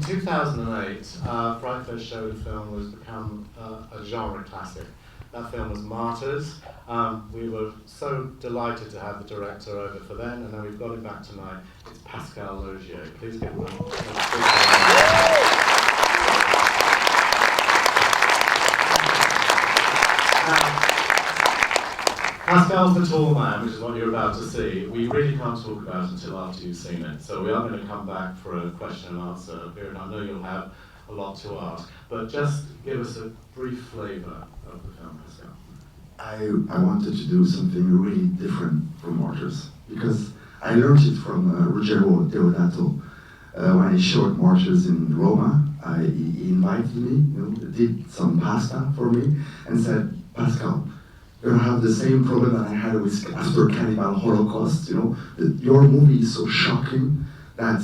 In 2008, FrightFest showed a film that has become a genre classic. That film was Martyrs. We were so delighted to have the director over for then, and then we've got him back tonight. It's Pascal Laugier. Please give him a big Pascal's the tall man, which is what you're about to see. We really can't talk about it until after you've seen it. So we are going to come back for a question and answer period. I know you'll have a lot to ask, but just give us a brief flavour of the film, Pascal. I wanted to do something really different from Martyrs, because I learned it from Ruggero Deodato. When I showed Martyrs in Roma, he invited me, did some pasta for me, and said, Pascal, you're gonna have the same problem that I had with after Cannibal Holocaust. Your movie is so shocking that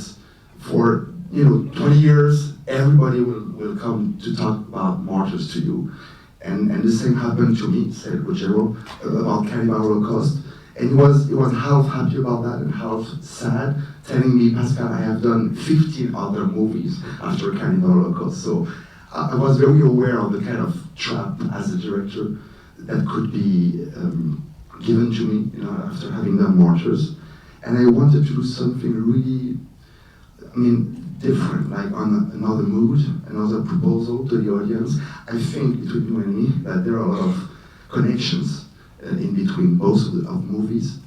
for 20 years everybody will come to talk about Martyrs to you, and the same happened to me, said Ruggero, about Cannibal Holocaust, and he was half happy about that and half sad, telling me, Pascal, I have done 15 other movies after Cannibal Holocaust, so I was very aware of the kind of trap as a director that could be given to me, after having done Martyrs, and I wanted to do something really, different, like on another mood, another proposal to the audience. I think between you and me that there are a lot of connections in between both of movies.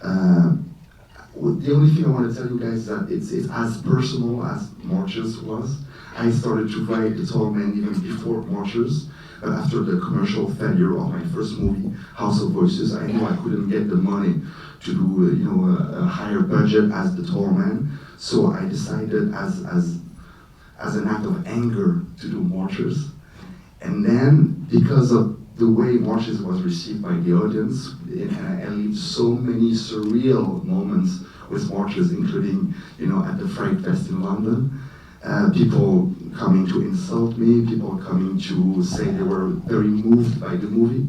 The only thing I want to tell you guys is that it's as personal as Martyrs was. I started to write The Tall Man even before Martyrs. But after the commercial failure of my first movie, House of Voices, I knew I couldn't get the money to do a higher budget as The Tall Man. So I decided as an act of anger to do Martyrs. And then, because of the way Martyrs was received by the audience, and I lived so many surreal moments with Martyrs, including at the FrightFest in London. People coming to insult me, people coming to say they were very moved by the movie,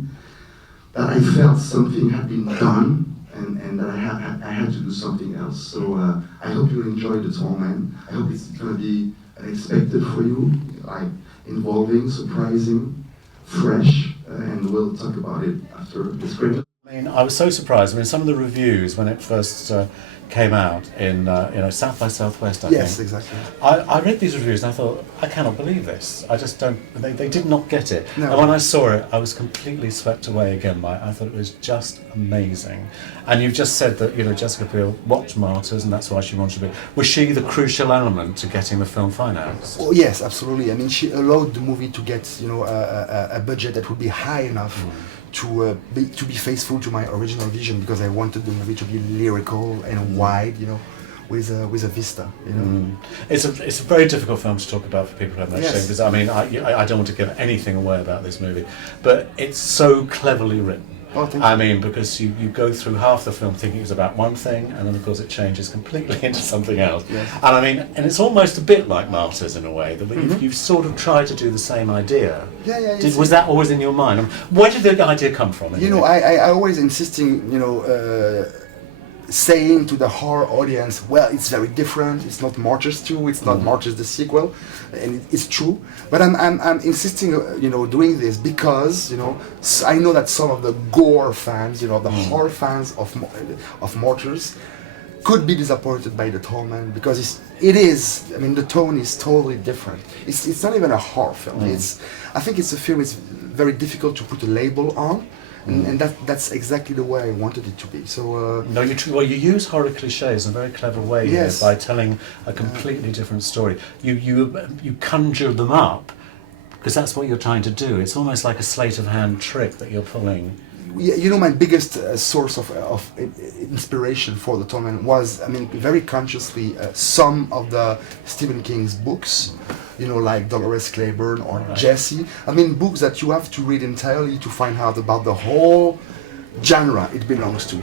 that I felt something had been done and that I had to do something else. So I hope you enjoy The Tall Man. I hope it's going to be unexpected for you, like involving, surprising, fresh, and we'll talk about it after the screen. I was so surprised. Some of the reviews when it first came out in South by Southwest, I think. Yes, exactly. I read these reviews and I thought, I cannot believe this. I just don't. They did not get it. No. And when I saw it, I was completely swept away again by it. I thought it was just amazing. And you've just said that Jessica Biel watched Martyrs, and that's why she wanted to be. Was she the crucial element to getting the film financed? Oh yes, absolutely. She allowed the movie to get a budget that would be high enough. To be faithful to my original vision, because I wanted the movie to be lyrical and wide, with a vista. It's a very difficult film to talk about for people who haven't actually seen. Because I don't want to give anything away about this movie, but it's so cleverly written. Oh, thank you. Because you go through half the film thinking it's about one thing, and then of course it changes completely into something else. Yes. And it's almost a bit like Martyrs in a way, that you've sort of tried to do the same idea. Yeah. Was that always in your mind? Where did the idea come from? I always insisting, saying to the horror audience, well, it's very different. It's not Martyrs 2. It's not Martyrs the sequel, and it's true. But I'm insisting, doing this because I know that some of the gore fans, the horror fans of Martyrs, could be disappointed by The Tall Man, because it is. The tone is totally different. It's not even a horror film. I think it's a film. It's very difficult to put a label on. And that's exactly the way I wanted it to be. So you use horror cliches in a very clever way here by telling a completely different story. You conjure them up because that's what you're trying to do. It's almost like a sleight of hand trick that you're pulling. My biggest source of inspiration for The Tall Man was, very consciously, some of the Stephen King's books, like Dolores Claiborne or Jessie. Books that you have to read entirely to find out about the whole genre it belongs to.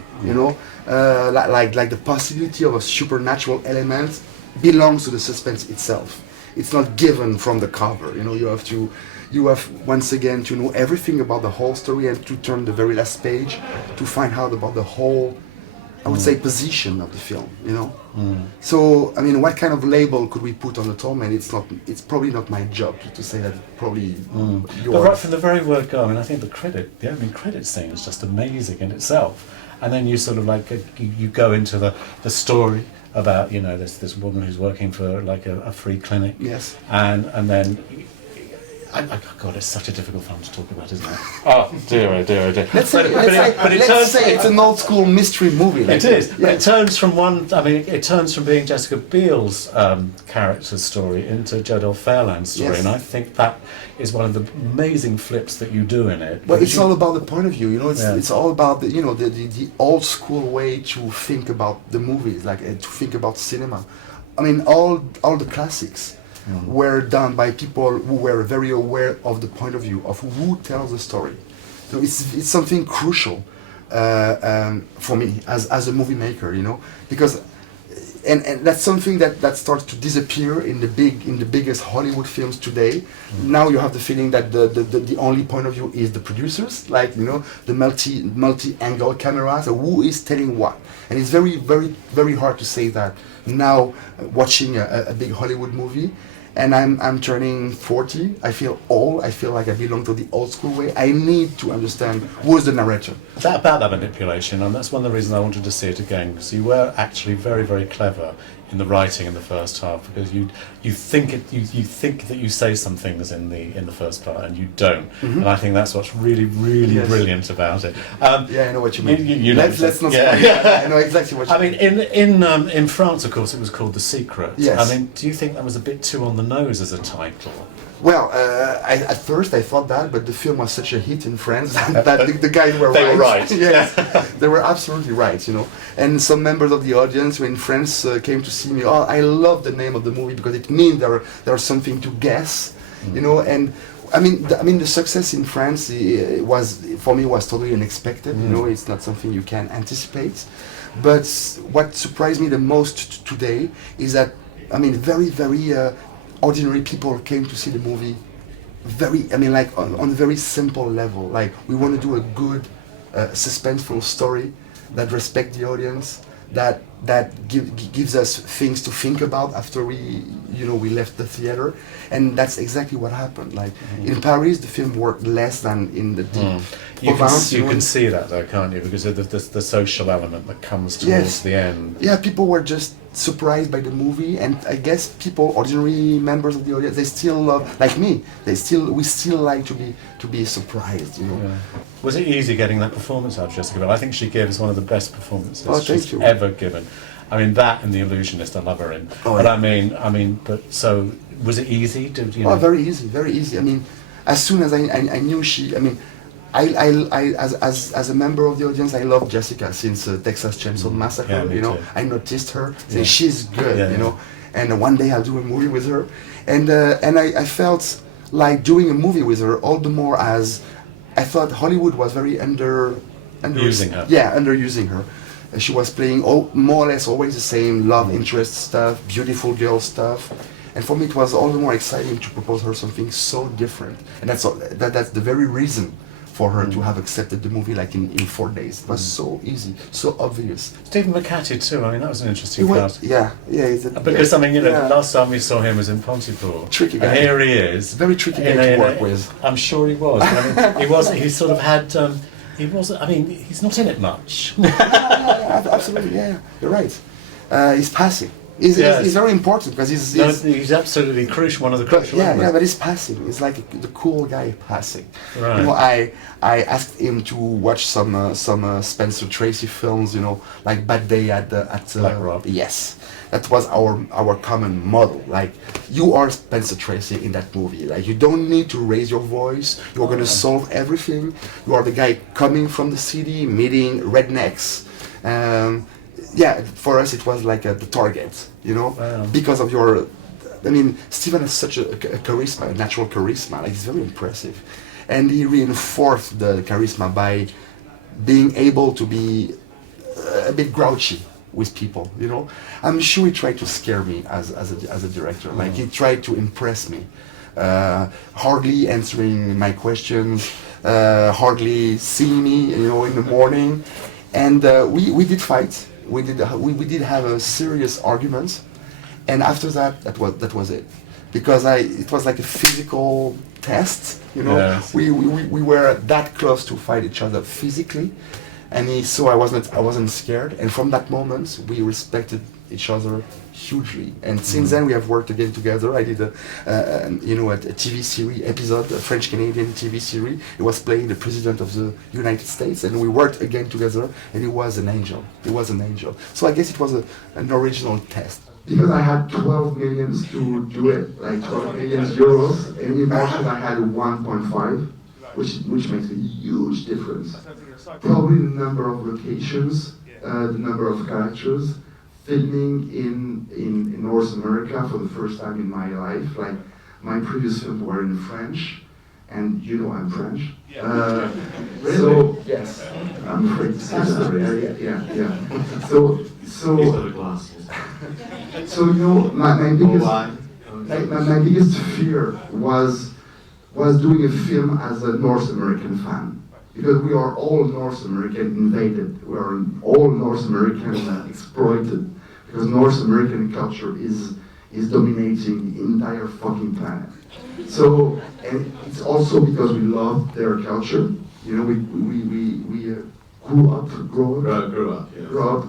Like the possibility of a supernatural element belongs to the suspense itself. It's not given from the cover. You have once again to know everything about the whole story and to turn the very last page to find out about the whole I would say, position of the film, you know. So I mean, what kind of label could we put on the Tallman? It's probably not my job to say that. Probably yours. But right from the very word go, I mean, I think the opening credit scene is just amazing in itself. And then you sort of like you go into the story about, you know, this woman who's working for like a free clinic. Yes. And then. God, it's such a difficult film to talk about, isn't it? Oh dear, oh dear, oh dear. Let's say it's an old school mystery movie. It is. But it turns from it turns from being Jessica Biel's character's story into Jodelle Fairland's story, Yes. and I think that is one of the amazing flips that you do in it. Well, it's all about the point of view, you know. It's all about the old school way to think about the movies, like to think about cinema. I mean, all the classics were done by people who were very aware of the point of view of who tells the story. So it's something crucial for me as a movie maker, you know, because and that's something that starts to disappear in the biggest Hollywood films today. Now you have the feeling that the only point of view is the producers, like, you know, the multi angle cameras. So who is telling what? And it's very, very, very hard to say that now, watching a big Hollywood movie. And I'm turning 40. I feel old. I feel like I belong to the old school way. I need to understand who is the narrator. About that manipulation, and that's one of the reasons I wanted to see it again, because you were actually very, very clever in the writing in the first half, because you think that you say some things in the first part and you don't, and I think that's what's really, really brilliant about it. Yeah, I know what you mean. You let's not. yeah. I know exactly what you mean. I mean, in France, of course, it was called The Secret. Yes. I mean, do you think that was a bit too on the nose as a title? Well, at first I thought that, but the film was such a hit in France that the guys were They right. were right. Yes, they were absolutely right, you know. And some members of the audience who in France came to see me. Oh, I love the name of the movie because it means there's something to guess, you know. And I mean, the success in France was totally unexpected. You know, it's not something you can anticipate. But what surprised me the most today is that, I mean, very, very ordinary people came to see the movie. On a very simple level. Like, we want to do a good, suspenseful story that respects the audience, that gives us things to think about after we left the theater, and that's exactly what happened. Like in Paris, the film worked less than in the deep province. You can see that though, can't you? Because of the social element that comes towards the end. Yeah, people were just surprised by the movie, and I guess ordinary members of the audience, they still love, like me. We still like to be surprised, you know. Yeah. Was it easy getting that performance out of Jessica Biel? I think she gives one of the best performances she's you. ever given. I mean, that and The Illusionist, I love her in. Oh, but yeah. But so was it easy to, you know? Oh, very easy, very easy. I mean, as soon as I knew she, I mean, as a member of the audience, I love Jessica since Texas Chainsaw Massacre. Yeah, you know, too. I noticed her. Say she's good. You know, and one day I'll do a movie with her, and I felt like doing a movie with her all the more as I thought Hollywood was very using her. Yeah, underusing her. She was playing more or less always the same love interest stuff, beautiful girl stuff. And for me, it was all the more exciting to propose her something so different. And that's the very reason for her to have accepted the movie like in 4 days. It was so easy, so obvious. Stephen McCarthy too. I mean, that was an interesting cast. Yeah. Because I mean, you know, the last time we saw him was in Pontypool. Tricky guy. And here he is. Very tricky guy to work with. I'm sure he was. I mean, he was. He sort of had. He wasn't. I mean, he's not in it much. Yeah, absolutely. Yeah, you're right. He's passing. He's very important because he's absolutely crucial. One of the crucial. Yeah, but he's passing. He's like the cool guy passing. Right. You know, I asked him to watch some Spencer Tracy films. You know, like Bad Day at Black Rock. Yes, that was our common model. Like, you are Spencer Tracy in that movie. Like, you don't need to raise your voice. You're gonna solve everything. You are the guy coming from the city, meeting rednecks. Yeah, for us it was like the target, you know, because of your. I mean, Stephen has such a charisma, a natural charisma. Like, it's very impressive, and he reinforced the charisma by being able to be a bit grouchy with people. You know, I'm sure he tried to scare me as a director. Like, he tried to impress me, hardly answering my questions, hardly seeing me, you know, in the morning, and we did fight. we did have a serious argument, and after that was it, because it was like a physical test, you know. Yes. We were that close to fight each other physically, and he saw I wasn't scared, and from that moment we respected each other hugely. And since then we have worked again together. I did a TV series episode, a French-Canadian TV series. He was playing the president of the United States, and we worked again together, and he was an angel. He was an angel. So I guess it was an original test. Because I had 12 millions to do it, like 12 million euros, and in Martians I had 1.5, which makes a huge difference. Probably the number of locations, the number of characters, filming in North America for the first time in my life. Like, my previous films were in French, and you know I'm French. Really? So, yes, I'm afraid to say that. Yeah. So, These are the glasses. so you know, my biggest fear was doing a film as a North American fan, because we are all North American invaded. We are all North American exploited, because North American culture is dominating the entire fucking planet. So, and it's also because we love their culture. You know, we grew up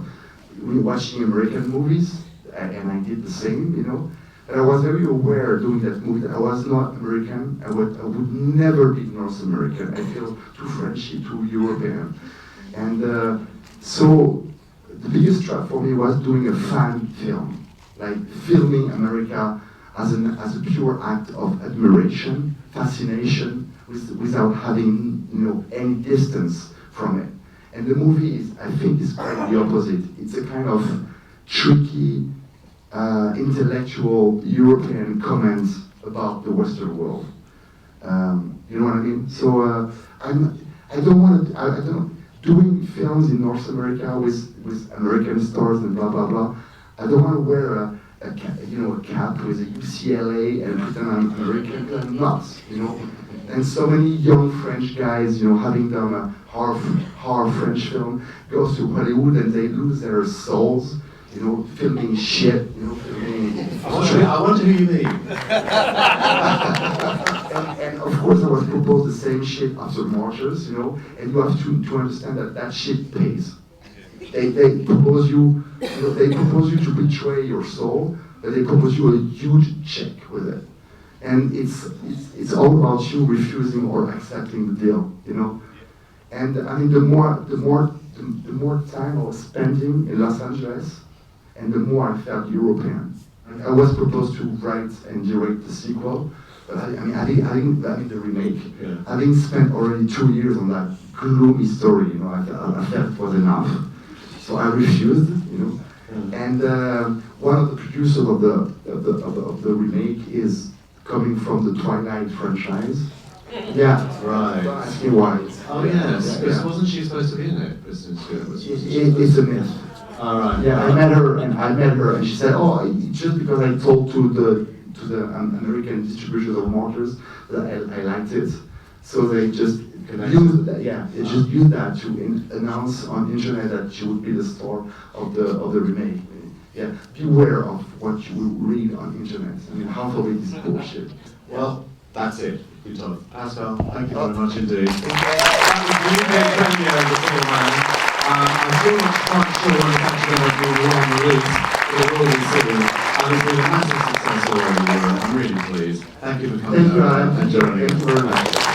watching American movies, and I did the same, you know. And I was very aware doing that movie that I was not American. I would never be North American. I feel too Frenchy, too European. And so the biggest trap for me was doing a fan film, like filming America as a pure act of admiration, fascination, without having, you know, any distance from it. And the movie I think is quite the opposite. It's a kind of tricky, intellectual European comment about the Western world. You know what I mean? So doing films in North America with American stars and blah blah blah. I don't want to wear a cap with a UCLA and pretend I'm American, because I'm not, you know. And so many young French guys, you know, having done a half French film, goes to Hollywood and they lose their souls, you know, filming shit, you know, I wonder who you mean. and of course I was proposed the same shit after Martyrs, you know, and you have to understand that shit pays. They propose you to betray your soul, but they propose you a huge check with it. And it's all about you refusing or accepting the deal, you know. And I mean, the more time I was spending in Los Angeles, and the more I felt European. I was proposed to write and direct the sequel, but having the remake, having spent already 2 years on that gloomy story, you know, I felt it was enough. So I refused, you know. And one of the producers of the remake is coming from the Twilight franchise. Yeah, right. Don't ask me why. Oh yes, because wasn't she supposed to be in it? It's a myth. All right. Yeah, I met her, and she said, "Oh, just because I told to the American distributors of Martyrs that I liked it, so they just used that. Yeah, they just used that to announce on internet that she would be the star of the remake. Yeah, beware of what you read on internet. I mean, half of it is bullshit." Well, that's it. Good talk. Pascal, thank you very much indeed. That was the UK premiere of The Tall Man. I'm still not quite sure when the country will on release, but it will be soon. And it's been a massive success all over Europe. I'm really pleased. Thank you for coming over and joining us. Thank you very much.